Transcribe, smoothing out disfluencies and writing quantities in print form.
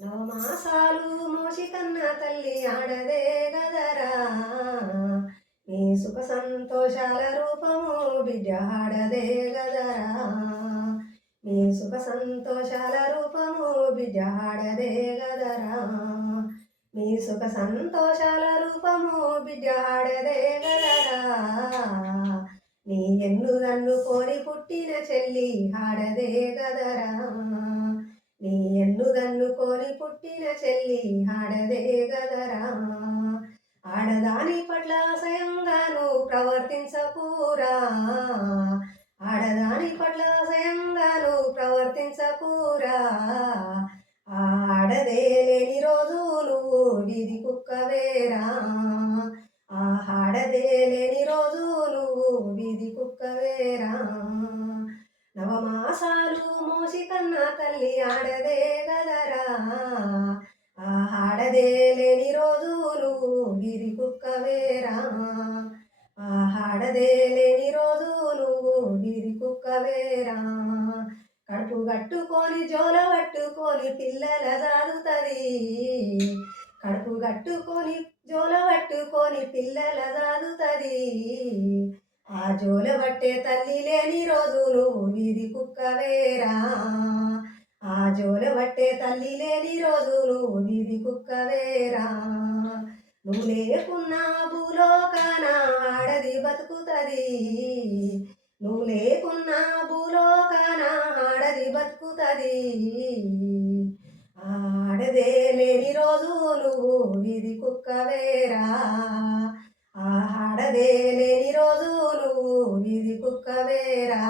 నవమాసాలు మోసి కన్న తల్లి ఆడదే గదరా, నీ సుఖ సంతోషాల రూపము బిడ్డ ఆడదే గదరా, నీ సుఖ సంతోషాల రూపము బిడ్డ ఆడదే గదరా, నీ సుఖ సంతోషాల రూపము బిడ్డ ఆడదే గదరా, నీ ఎన్నుదన్ను కోరి పుట్టిన చెల్లి ఆడదే గదరా, నీ ఎన్నుదన్నుకొని పుట్టిన చెల్లి ఆడదే గదరా, ఆడదాని పట్ల స్వయంగాను ప్రవర్తించకూరా, ఆడదాని పట్ల స్వయంగాను ప్రవర్తించకూరా, ఆడదే లేని రోజు నువ్వు వీధి కుక్కవేరా, ఆడదే లేని రోజు నువ్వు వీధి కుక్కవేరా, నవమాసాలు మోసి కన్న తల్లి ఆడదే గదరా, ఆడదే లేని రోజు నువ్వు వీధి కుక్కవేరా, ఆడదే లేని రోజు నువ్వు వీధి కుక్కవేరా, కడుపు కట్టుకొని జోల పట్టుకొని పిల్లల సాదుతుంది, కడుపు కట్టుకొని జోల పట్టుకొని పిల్లల సాదుతుంది, ఆ జోల బట్టే తల్లి లేని రోజు నువ్వు వీధి కుక్కవేరా, ఆ జోల బట్టే తల్లి లేని రోజు నువ్వు వీధి కుక్కవేరా, నువ్వు లేకున్నా భూలోకాన ఆడది బతుకుతుంది, నువ్వు లేకున్నా భూలోకాన ఆడది బతుకుతుంది, ఆడదే లేని రోజు నువ్వు వీధి కుక్కవేరా, ఆడదే లేని రోజు నువ్వు వీధి కుక్కవేరా.